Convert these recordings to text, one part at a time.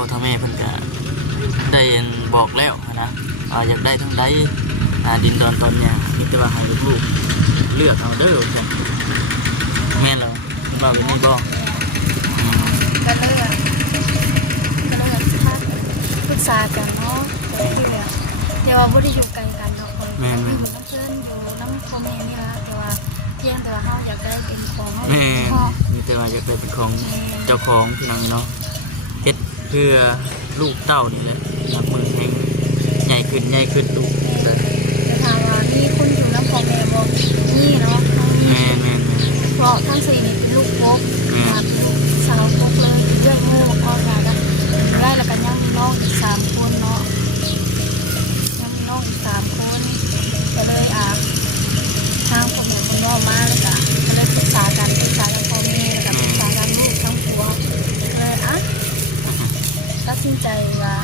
อทำแม่เพิ่นก็ได้บอกแล้วนะอยากได้ทั้งใดดินดอนตอนเนี้ยมีแต่ว่าให้ลูกๆเลือกเอาเด้อจ้ะแม่นเหรอบ่าวเป็นนี่บ่ก็เลือกปรึกษากันเนาะเดี๋ยวบ่ได้อยู่ไกลกันเนาะคนอยู่น้ำเพิ่นอยู่น้ำพ่อแม่นี่ละแต่ว่าเพียงแต่ว่าเฮาอยากได้เป็นของเฮามีแต่ว่าอยากได้เป็นของเจ้าของพี่น้องเนาะเฮ็ดเพื่อลูกเต้านี่แหละนับมือแห่งใหญ่ขึ้นลูกแต่ถามว่ามีคนอยู่น้ำพ่อแม่บ่นี่เนาะแม่เพราะทั้งสี่นี่เป็นลูกพกสาวพกเลยเจ้าโง่พ่อใหญ่กันได้แล้วกันยังมีน้องอีก3 คนเนาะยังมีน้องอีก3 คนก็เลยทางพ่อแม่คนพ่อมาแล้วก็เลยปรึกษากันพ่อแม่แล้วก็ปรึกษากันลูกทั้งผัวเลยตัดสินใจว่า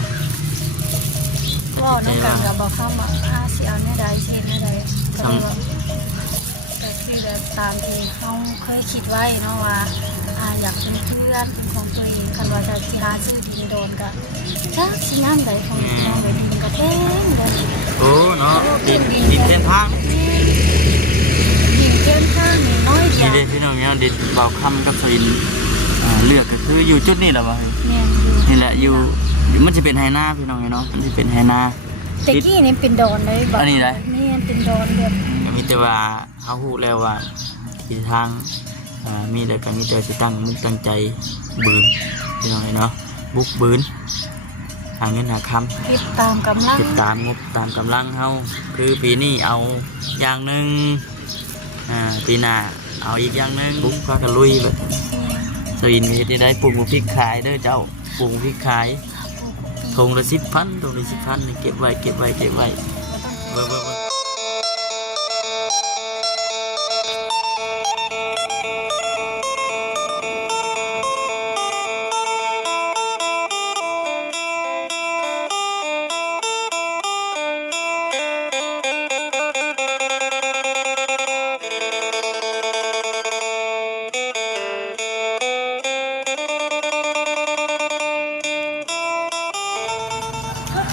น้องกันกับบอกเข้ามาสิเอาแน่ใดเช่นแน่ใดก็คือตามที่เขาเคยคิดไว้เนาะว่าอยากเป็นเพื่อนเป็นของตัวเองคันว่าจะกีฬาชื่อดินโดนก็ถ้าสิงานใดของน้องไปดินก็แพงเลยโอ้เนาะดินเส้นทางดินเส้นทางนี่น้อยเดียวนี่พี่น้องเนี่ยดินเบาคำกับสวินเลือกก็คืออยู่จุดนี้แหละวะนี่แหละอยู่มันจะเป็นไฮนาพี่น้องเนาะมันจะเป็นไฮนาแต่กี้นี่เป็นดอนเลยอันนี้ได้นี่เป็นดอนแบบมีแต่ว่าเขาพูดแล้วว่าที่ทางมีแต่การมีแต่จะตั้งมุ่งตั้งใจบืนพี่น้องเนาะบุกบืนหาเงินหาคำติดตามกำลังติดตามงบตามกำลังเขาคือปีนี้เอาอย่างหนึ่งปีหน้าเอาอีกอย่างหนึ่งบุกพากันลุยแบบสวินมีที่ได้ปลูกพริกขายเด้อเจ้าปลูกพริกขายทงละ10,000ทงละ10,000เก็บไว้เบิ่ง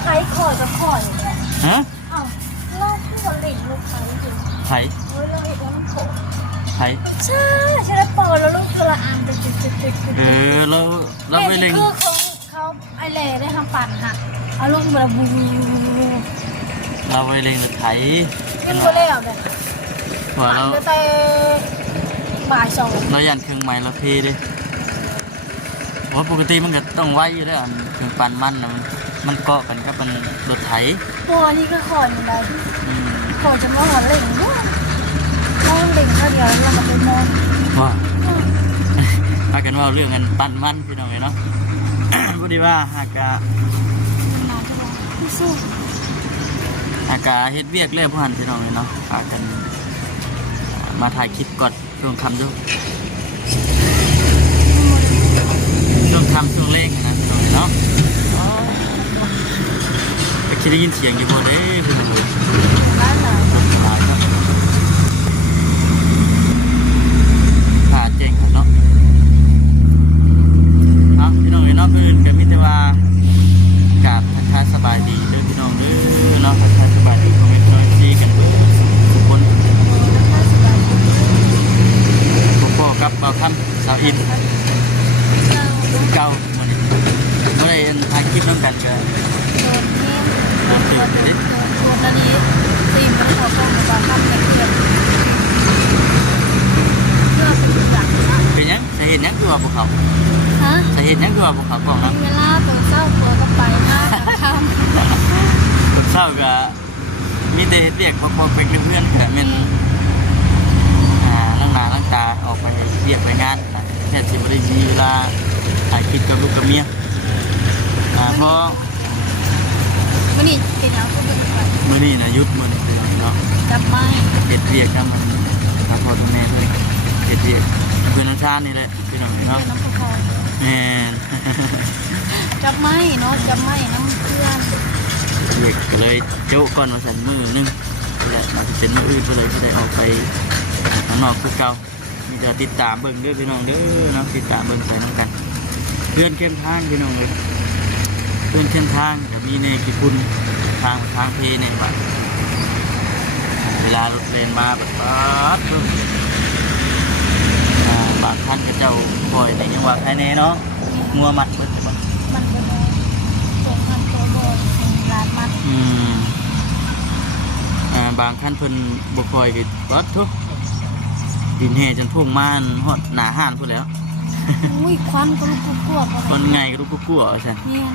ใครขอจะขออย่างเงี้ยฮะเราผู้ผลิตลูกค้าจริงไผ่เราเห็นว่ามันโผล่ไผ่ใช่ได้ปอแล้วลูกกระอันจุดเราไปเล็งคือเขาไอเล่ได้ทำปั่นค่ะเอาลูกมาบูเราไปเล็งไผ่ขึ้นมาแล้วเนี่ยว่าเราแต่บ่าย2เรายันเครื่องไม้เราเพดิว่าปกติมันก็ต้องไว้อยู่แล้วเครื่องปั่นมันเกาะกันครับมันรถไถพอนี่ก็ขออยู่ได้ขอจะมองเล่งด้วยมองเล่งก็เดี๋ยวเรามาเป็นมองว่าถ้ากันว่าเรื่องกันปั่นมันพี่น้องเนาะพูดดีว่าหากเฮ็ดเวียกเรื่องพวกหันพี่น้องเนาะหากันมาถ่ายคลิปก่อนช่วงคำด้วยช่วงคำช่วงเล่งนะพี่น้องเนาะคิดได้ยินเสียงอยู่บ่ได้พี่น้องผ่าเจ๋งเนาะครับพี่น้องเนาะคือกันมิตรว่ากาบทักทายสบายดีเด้อพี่น้องเด้อเนาะทักทายสบายดีคอมเมนต์น้อยซีกันทุกคนพ่อกับบ่าวคำสาวอินเก่าเมื่อไรถ่ายคลิปน้ำกันกันโดนตื่นนิดวันนี้ทีมมันขอส่งมาทำเพื่อนเป็นยังจะเห็นยังคือว่าพวกเขาจะเห็นยังคือว่าพวกเขาของนะเวลาตัวเศร้าตัวก็ไปนะทำตัวเศร้าก็มีแต่เรียกพวกเป็นเพื่อนแต่เป็นล้างหน้าล้างตาออกไปเรียกไปงานนะแค่สิบได้มีเวลาถ่ายคลิปกับลูกกับเมียเพราะมื่อนี้เป็นยังก็เป็นแบบมื่อนี้นะยุดมื่อนี้เนาะจับไม้เด็ดเรียกกันมันพ่อทุกแม่ด้วยเด็ดเรียกเพื่อนน้องชาตินี่แหละพี่น้องเนาะแม่จับไม้เนาะจับไม้น้ำเพื่อนเด็กก็เลยโจ๊กก่อนมาสั่นมือนึงและมาเป็นมืออื่นก็เลยก็ได้ออกไปข้างนอกคือเก่ามีแต่ติดตามเบิ่งด้วยพี่น้องเด้อเนาะติดตามเบิ่งไปน้องกันเพื่อนเข้มทานพี่น้องเลย พื่อนเส้นทางกับมีในกี่ปุ่นทางเพเนี่ยว่าเวลารถเลนมาแบบปั๊บบางท่านก็เจ้าปล่อยในจังหวะภายในเนาะงัวมัดเบิดเลยบ่ มันบ่ได้ตรงกันตัวบ่ร้านมัน บางท่านเพิ่นบ่ค่อยก็วัดทุกดินแห่จนท่วมม่านฮอดหน้าห้านพุ่นแล้ว อุ้ยควันก็ลุกกลัวๆ คนไงก็รู้กลัวๆซั่น เนี่ย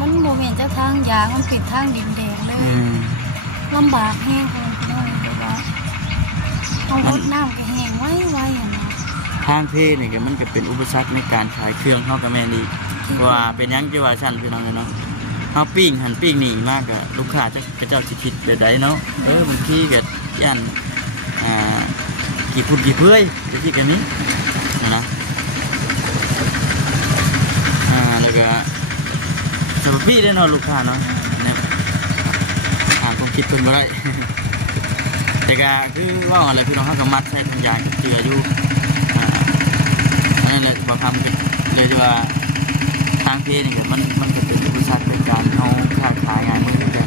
มันโมเมนต์เจ้าทางยางมันปิดทางดินแดงเลยลำบากแห้งเลยพี่น้องเลยว่าเอารถน้ำก็แห้งไว้อย่างนั้น ทางเพนี่ก็มันก็เป็นอุปสรรคในการขายเครื่องเฮากับแม่นอีกเพราะว่าเป็นหยังที่ว่าซั่นพี่น้องเนาะเฮาปิ้งหันปิ้งนี่มากก็ลูกค้าจะเจ้าสิคิดแบบใดเนาะบางทีก็ย่านกี่พุ่นกี่เพื่อยจังซี่ก็มีนะแล้วก็สำหรับพี่ได้เนาะลูกค้าเนาะเนี่ยความคิดเพิ่นบ่ได้ แต่ก็คือว่าอะไรพี่น้องเขาก็มัดใช้ทางยางเจืออยู่นั่นแหละบอกคำเลยที่ว่าทางเพนี่มันก็เป็นอุปสรรคในการเขาค้าขายงานมือกัน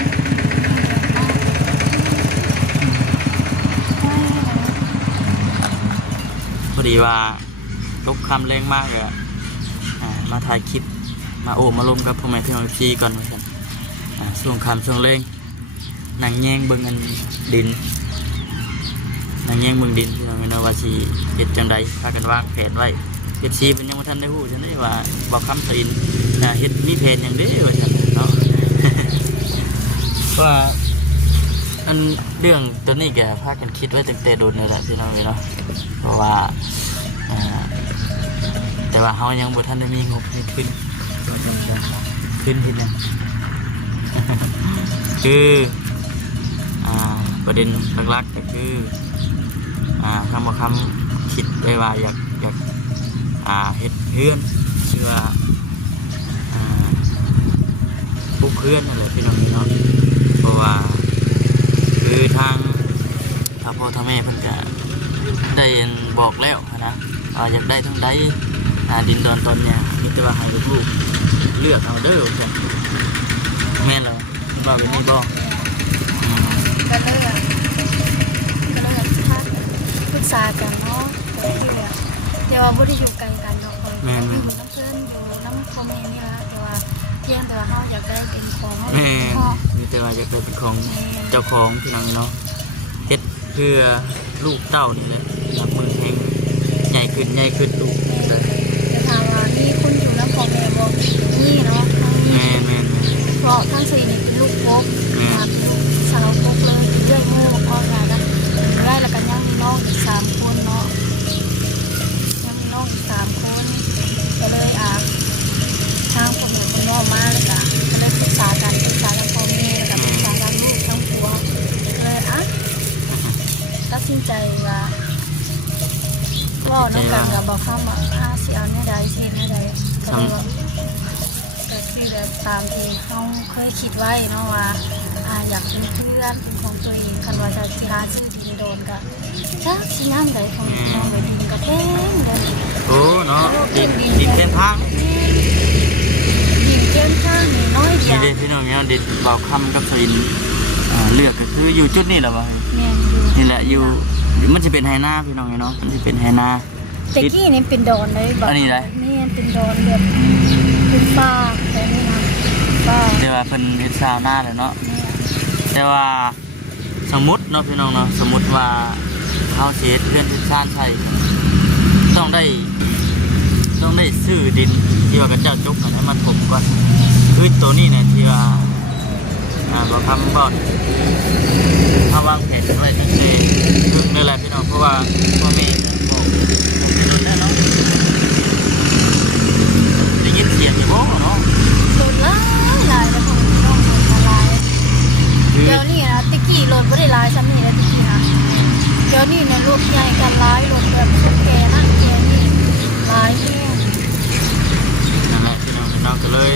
พอดีว่าลบคำแรงมากเลยมาถ่ายคลิปมามาลมกับพ่อแม่พี่น้องพี่ก่อนเหมือนกันช่วงคำช่วงเร่งหนังแย่งเบิ่งกันดินนางแย่งเมืองดินพี่น้องนะว่าสิเฮ็ดจังใดพากันวางแผนไว้เฮ็ดซีเป็นยังบ่ทันได้ฮู้จังได๋ว่าบอกคำสอินเฮ็ดมีแผนหยังเด้ว่าซั่นเนาะ ว่าอันเรื่องตัวนี้แกพากันคิดไว้ตั้งแต่โดนนี่แหละพี่น้องเนาะเพราะว่าแต่ว่าเฮายังบ่ทันได้มีงบให้ขึ้นที่นั่น คือประเด็นหลักๆก็คือคำว่าคำคิดไว้ว่าอยากเฮ็ดเพื่อนเชื่อปุ๊กเพื่อนนั่นแหละพี่น้องเนาะเพราะว่าคือทางพ่อทางแม่เพิ่นก็ได้บอกแล้วนะอยากได้ทั้งใดดินดอนตนเนี่ยมีแต่ว่าให้ลูกๆเลือกเอาเด้อแม่นเหรอบ่เป็นนี่บ่ก็เลยปรึกษากันเนาะเดี๋ยวบ่ได้อยู่ไกลกันเนาะอยู่น้ำเพิ่นอยู่น้ำพ่อแม่นี่ละแต่ว่าเพียงแต่ว่าเฮาอยากได้เป็นของเฮามีแต่ว่าอยากได้เป็นของเจ้าของพี่น้องเนาะเฮ็ดเพื่อลูกเต้านี่แหละรับมือแห่งใหญ่ขึ้นลูกแต่ถามว่ามีคนอยู่น้ำพ่อแม่บ่นี่เนาะแม่เพราะทั้งสี่นี่เป็นลูกพกสาวพกเลยเรื่องงูพ่อกันนะได้แล้วกันยังมีน้องอีก3 คนเนาะยังมีน้องอีก3 คนก็เลยทางพ่อแม่คุณพ่อมาเลยก็เลยปรึกษากันกับพ่อแม่แล้วก็ปรึกษากันลูกทั้งผัวเลยตัดสินใจว่าน้องกันกับบอกเข้ามาสิเอาเนี่ยใดสิเนี่ยใดก็เลยว่าก็คือแบบตามที่เขาเคยคิดไว้เนาะว่าอยากเป็นเพื่อนเป็นของตัวเองคันว่าจะหาชื่อดินโดนก็ถ้าสิงามใดของน้องไปดินก็แพงเลยโอ้เนาะดินแค่ทางดินแค่ทางนี่น้อยเดียวนี่พี่น้องเนี่ยดินบอกคำกับสอินเลือกก็คืออยู่จุดนี้แหละบ่นี่แหละอยู่มันจะเป็นไฮนาพี่น้องเนาะมันจะเป็นไฮนาแต่กี้นี่เป็นดอนเลยอันนี้ไรนี่เป็นดอนแบบเป็นป่าแต่นี่นะป่าแต่ว่าเป็นเฮ็ดซาวน่าเลยเนาะแต่ว่าสมมุติเนาะพี่น้องเนาะสมมุติว่าเขาเสียเพื่อนที่ชาติไทยต้องได้ซื้อดินที่ว่ากระเจ้าจุกให้มันถมก่อนคือตัวนี้เนี่ยที่ว่าบอกคำบอกถ้าวางแผนไว้ตั้งแต่เรื่องนี่แหละพี่น้องเพราะว่าพ่อแม่บอกได้เนาะได้ยินเสียงอยู่บ่เนาะโหลดหลายแล้วผมต้องโหลดหลายเดี๋ยวนี้นะตะกี้โหลดไม่ได้หลายซ้ำนี่นะตะกี้นะเดี๋ยวนี้นะลูกใหญ่กันหลายโหลดแบบสุดแก่นั่นแก่นี่หลายแน่นั่นแหละพี่น้องก็เลย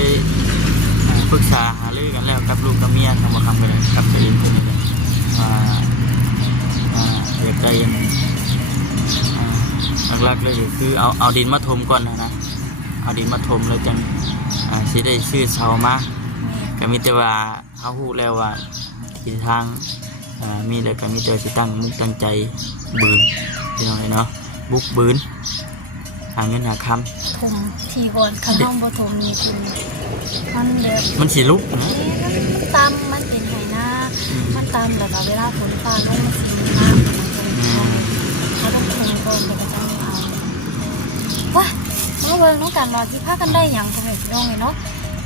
ปรึกษาหารือกันแล้วกับลูกกับเมียทำมาทำไปเลยกับตัวเองคนนี้เลยอยากได้หลักๆเลยคือเอาดินมาถมก่อนนะเอาดินมาถมแล้วจังสิได้ซื้อเสามา ก็มีแต่ว่าเฮาฮู้แล้วว่าทิศทางมีแล้วก็มีแต่สิตั้งมุกตั้งใจบืนพี่น้องเนาะบุกบืนหาเงินหาคำ ผมทีก่อนคันห้องบ่ถมนี่คือมันแบบ มันสิลุกนะ มันตามมันเป็นไหนามันตามแบบว่าเวลาฝนฟ้าลงมันสิมีน้ำเขาต้องถมก่อนเดี๋ยวก็จะเอาว้ามาเบิ่งน้องกันรอที่พากันได้อย่างสำเร็จลงเลยเนาะ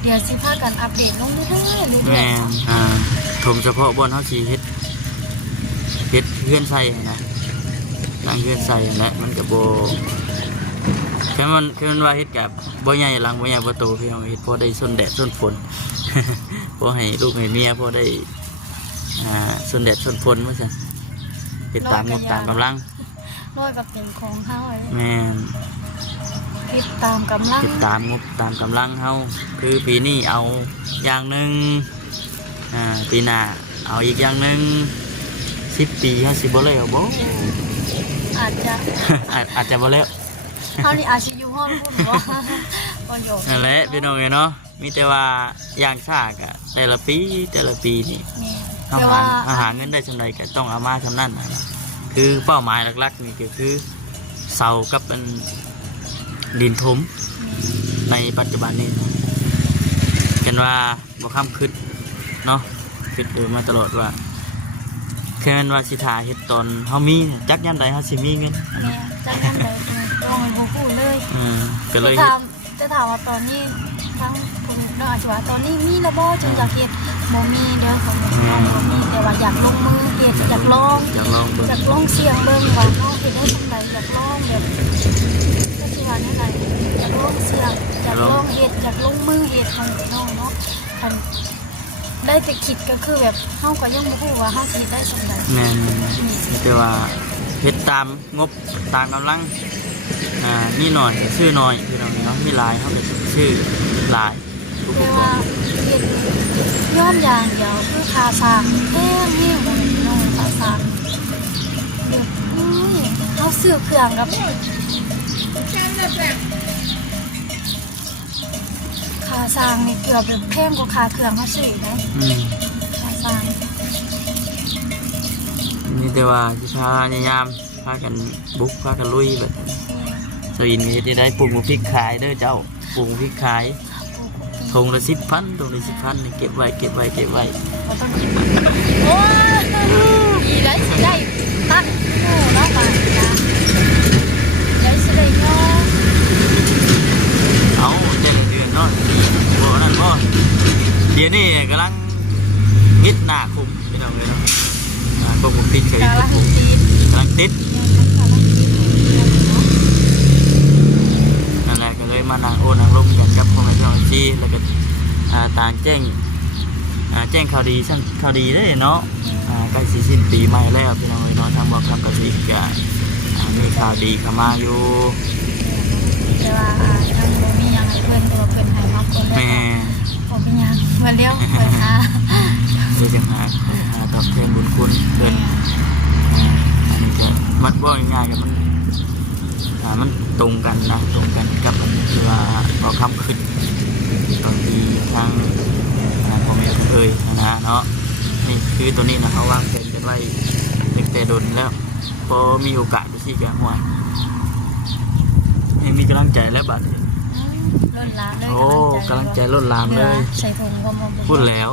เดี๋ยวสิพากันอัปเดตลงเรื่อยๆเรื่ แม่ อย ถมเฉพาะบนเฮาสิเฮ็ดเฮือนใส่นะหลังเฮือนใส่นะมันก็บ่แค่มันว่าเฮ็ดกับบ่ใหญ่หลังบ่ใหญ่บ่โตพี่น้องเฮ็ดพอได้ส้นแดดส้นฝน พอให้ลูกให้เมียพอได้ส้นแดดส้นฝนว่าซั่นเฮ็ดตามงบตามกำลัง ๆร้อยกับเป็นของเฮาไว้ แม่น คิดตามกำลัง เฮ็ดตามงบตามกำลังเฮาคือปีนี้เอาอย่างหนึงปีหน้าเอาอีกอย่างหนึง10 ปีเฮาสิบ่แล้วบ่ อาจจะ อาจจะบ่แล้ว เฮานี่อาจสิอยู่ห้องพูดว่าประโยค นั่นแหละพี่น้องเนาะมีแต่ว่าอย่างซากอะแต่ละปีนี่ นี่ อา แต่ หา ว่าร อาหารเงินได้ชำไรก็ต้องเอามาชำนั่นนะคือเป้าหมายหลักๆนี่ก็คือเสากับเป็นดินถมในปัจจุบันนี้นะกันว่าบ่ค้ำคิดเนาะคิดมาตลอดว่าแค่นั้นว่าสิทาเฮ็ดตอนเฮามีจักยามใดเฮาสิมีเงิน แม่จังนั้นเลยต้องบ่พูดเลย ก็เลย จะถามว่าตอนนี้ทั้งคุณน้องอาชีวะตอนนี้มีระบ่จึงอยากเฮ็ดบ่มีเด้อของน้องบ่มีแต่ว่าอยากลงมือเฮ็ดอยากลอง อยากลองเบิ่ง อยากลองเสี่ยงเบิ่งว่าน้องเฮ็ดได้จังไดอยากลองแบบก็สิว่าแนวใดอยากลองเสี่ยงอยากลองเฮ็ดอยากลงมือเฮ็ดของน้องเนาะคันได้แต่คิดก็คือแบบเฮาก็ยังบ่ฮู้ว่าเฮาสิได้จังได แม่นแต่ว่าเฮ็ดตามงบตามกำลังมีหน่อยก็ชื่อหน่อยพี่น้องเนาะมีหลายเฮาก็ชื่อหลายทุก แต่ คน ว่าเฮ็ดย้อนอย่างเดียวคือค่าสร้างแพงนี่บ่แม่นพี่น้องค่าสร้างเดี๋ยวเฮาซื้อเครื่องกับค่าสร้างนี่เกือบแบบแพงกว่าค่าเครื่องเฮาซื้อได้ค่าสร้าง มีแต่ว่าสิพายายามพากันบุกพากันลุยแบบสวินมีที่ได้ปลูกพริกขายเด้อเจ้าปลูกพริกขายทงละ10,000ทงละ10,000นี่เก็บไว้ บ่ต้องคิดโอ้ยดีได้สิได้ตั้งโอ้แล้วบาดนะได้สิได้ย่อ เอาแต่ละเดือนเนาะบ่นั่นบ่เดี๋ยวนี้กำลังมิดหน้าคุมพี่น้องเลยเนาะปลูกพริกเฉย กาล ปลูก ตี กำลังติด กาลตีเนาะ นั่นแหละก็เลยมานั่งโอ้นั่งร่มกันกับพ่อแม่พี่น้องที่แล้วก็ต่างแจ้งข่าวดีสั่งข่าวดีได้เนาะใกล้สิสิ้นปีใหม่แล้วพี่น้องเนาะทางบอกคำกระซิบก็มีข่าวดีเข้ามาอยู่ แต่ว่ายังบ่มีหยังให้เพิ่นตัวเพิ่นให้มาคนแร แม่ กบ่มีหยังมาเลี้ยวไปหา เดี๋ยวจะหาตอบแทนบุญคุณเพิ่นอันนี้ก็มันบ่ง่ายๆกับมันตรงกันนะตรงกันกับอันที่ว่าบอกคำขึ้นบางทีทางพ่อแม่เอ่ยนะเนาะนี่คือตัวนี้นะเขาวางแผนกันไว้ตั้งแต่โดนแล้วพอมีโอกาสก็สิกะห่วยให้มีกำลังใจแล้วบัดนี้ ล้นลามเลย โอ้กำลังใจล้นหลามเลย ใส่ถุงบ่ พูดแล้ว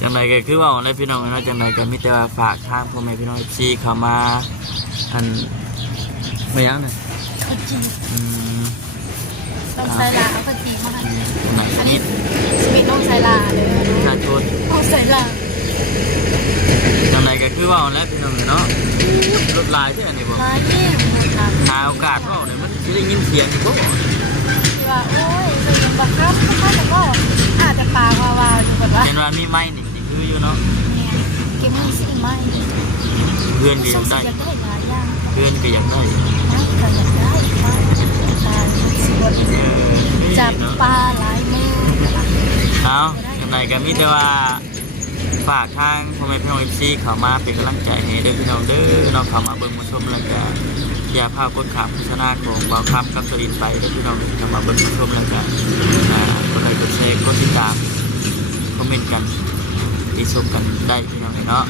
จังไรก็คือว่าในพี่น้องเนาะจังไรก็มีแต่ว่าฝากทางพ่อแม่พี่น้องที่เข้ามาอันไม่ยังเลย เขาจี อืม ต้องใส่ลาเอาเขาจีมาให้ ไหน อัน นี่ นี้ชีวิตต้องใส่ลาเด้ ประชาชน ต้องใส่ลา จังไรก็คือว่าแล้วพี่น้องเนาะรถลายที่อันนี้บ่ มาเยี่ยมนะครับ หาโอกาสว่าเนี่ยมันจะได้ยินเสียงอีกบ่ ที่ว่าโอ้ยเคยบังคับถ้าแต่ก็อาจจะปากวาวๆอยู่แบบว่า เห็นว่ามีไม้นี่คืออยู่เนาะ เนี่ยเก็บมือสิไม่ เพื่อนก็อยากได้ อยากได้หลายอย่าง เพื่อนก็อยากได้ นะก็อยากได้ปลาสวน จับ เนาะ ปลาหลายมือ เอาจังไรก็มีแต่ว่าฝากทางพ่อแม่พี่น้องที่เข้ามาเป็นกำลังใจให้เด้อพี่น้องเด้อน้องเข้ามาเบิ่งมาชมแล้วก็อย่าพากดขับโฆษณาของบ่าวครับกับสลินไปเด้อพี่น้องเข้ามาเบิ่งมาชมแล้วก็กดไลค์กด แชร์กดติดตามคอมเมนต์กันติชมกันได้พี่น้องเนาะ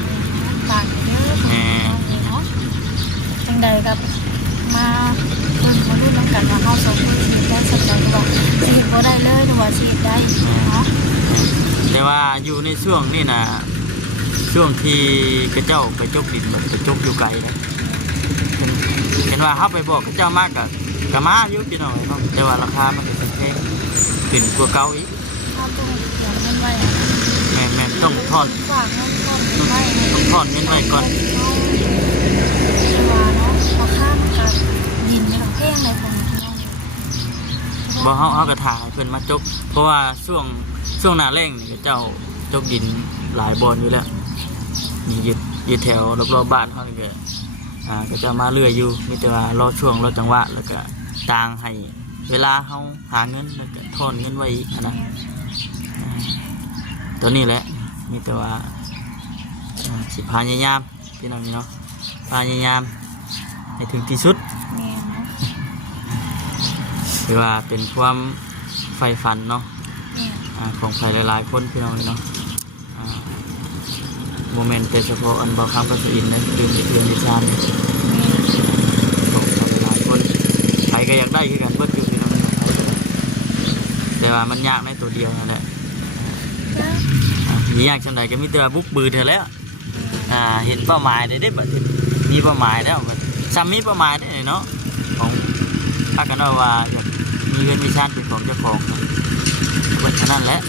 ฝากเด้อเนาะจังใดกับมาเบิ่งมาดูน้ำกันว่าเฮาสองคนได้สนใจหรือว่าสิเฮ็ดบ่ได้เลยหรือว่าสิเฮ็ดได้เนาะ แต่ว่าอยู่ในช่วงนี้นะช่วงที่กระเจ้าไปจกดินแบบไปจกอยู่ไกลนะเห็นว่าเขาไปบอกกระเจ้ามากกับมาอยู่พี่น้องเนาะแต่ว่าราคามันจะแพงขึ้นกว่าเก่าอีก ถ้าต้องเก็บเงินไว้ แม่ต้องทอน ฝากเงินก่อนไว้ ต้องทอนเงินไว้ก่อน แต่ว่าเนาะราคามันก็ดินมันแพงเลยของพี่น้อง บ่เขากระถายเพิ่นมาจกเพราะว่าช่วงหน้าแล้งนี่กระเจ้าจกดินหลายบอนอยู่แล้วมีอยู่แถวรอบๆบ้านเขานี่ก็จะมาเรื่อยอยู่มีแต่ว่ารอช่วงรอจังหวะแล้วก็ต่างให้เวลาเขาหาเงินแล้วก็ทอนเงินไว้อีกนะตัวนี้แหละมีแต่ว่าสิพยายามพี่น้องนี่เนาะพยายามให้ถึงที่สุด แม่เนาะ ถือว่าเป็นความใฝ่ฝันเนาะ แม่ ของใครหลายๆคนพี่น้องนี่เนาะโมเมนต์แต่เฉพาะอันเบาคำก็จะอินนะดื่มในเพื่อนในชาติของใครหลายคนใครก็อยากได้คือกันเบิดอยู่พี่น้องแต่ว่ามันยากในตัวเดียวนั่นแหละยากจังใดก็มีแต่ว่าบุกบือเถอะแล้วเห็นเป้าหมายได้บัดนี้มีเป้าหมายแล้วซ้ำมีเป้าหมายได้เนาะของพากันว่าอยากมีเงินมีชาติเป็นของเจ้าของเบิดเท่านั้นแหละ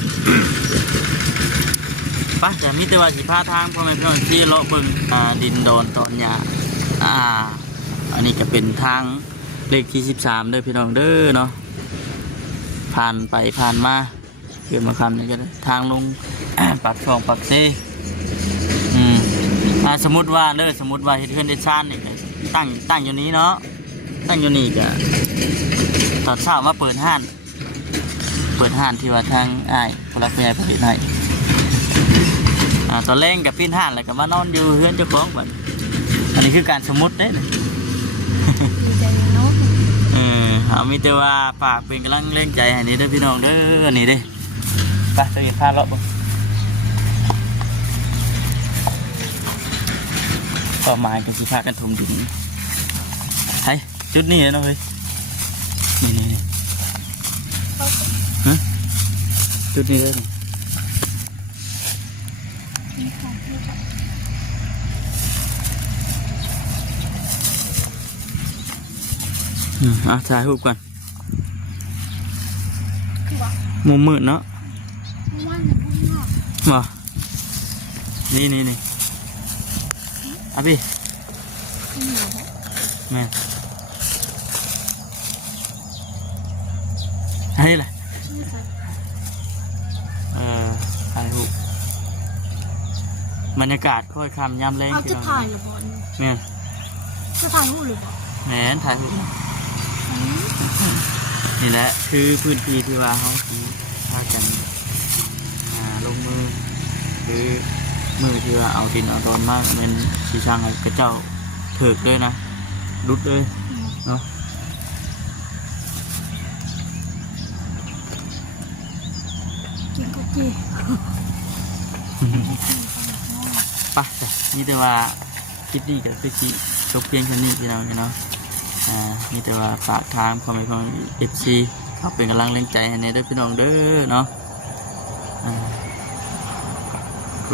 ปะแต่มีแต่ว่าสิพาทางพ่อแม่พี่น้องที่เลาะเบิ่งดินโดนตอนหญ้าอันนี้จะเป็นทางเลขที่13เด้อพี่น้องเด้อเนาะผ่านไปผ่านมาเกิดมาคำนี่ก็ทางลง ปักช่องปักเซ่สมมติว่าเฮ็ดเฮือนเฮ็ดชานนี่ตั้งอยู่นี้เนาะตั้งอยู่นี่ก็ตอนเช้ามาเปิดห้านที่ว่าทางอ้ายผู้รักผู้ใหญ่เปิดให้ตอนแรกกับปิ้นห้านแล้วก็มานอนอยู่เฮือนเจ้าของแบบอันนี้คือการสมมุติเด้นะดีใจเนาะ เอามีแต่ว่าฝากเป็นกำลังแรงใจให้นี่เด้อพี่น้องเด้อนี่เด้ไปจะหยิบผ้าเลาะบ่ต่อมากันสิพากันถมดินไอ้จุดนี้เนาะเฮ้ยนี่จุดนี้เลยถ่ายรูปก่อนมุมมืดเนาะมานี่พี่แม่ให้เลยถ่ายรูปบรรยากาศค่อยคำยามแรงจะถ่ายหรือเปล่าเนี่ยจะถ่ายรูปหรือเปล่าแหมถ่ายรูปนี่แหละคือพื้นที่ที่ว่าเขาพากันลงมือคือมือที่ว่าเอาดินเอาตอนมากเป็นสีช่างไอ้กระเจ้าเถิกเลยนะรุดเลยเนาะกินก็จี ปะจ้ะนี่แต่ว่าคลิปนี้ก็คือคลิปจบเพียงแค่นี้พี่น้องเนาะนี่แต่ว่าฝากทางพ่อแม่พี่น้องFCเขาเป็นกำลังแรงใจให้ในเด้อพี่น้องเด้อเนาะ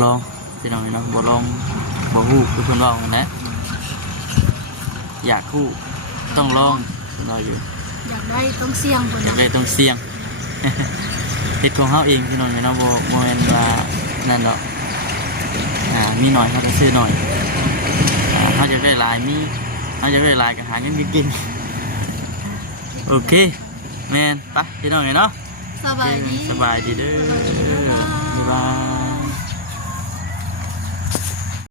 ลองพี่น้องเนาะบ่ลองบ่ฮู้คือเพิ่นว่ากันนะอยากฮู้ต้องลองเราอยู่อยากได้ต้องเสี่ยงคนอยากได้ต้องเสี่ยง ติดของเฮาเองพี่น้องเนาะบ่แม่นว่านั่นดอกมีหน่อยเขาก็ซื้อหน่อยเขาจะได้หลายเขาจะได้หลายก็หาเงินกินโอเคแม่นไปพี่น้องเนาะสบายดีเด้อบ๊ายบาย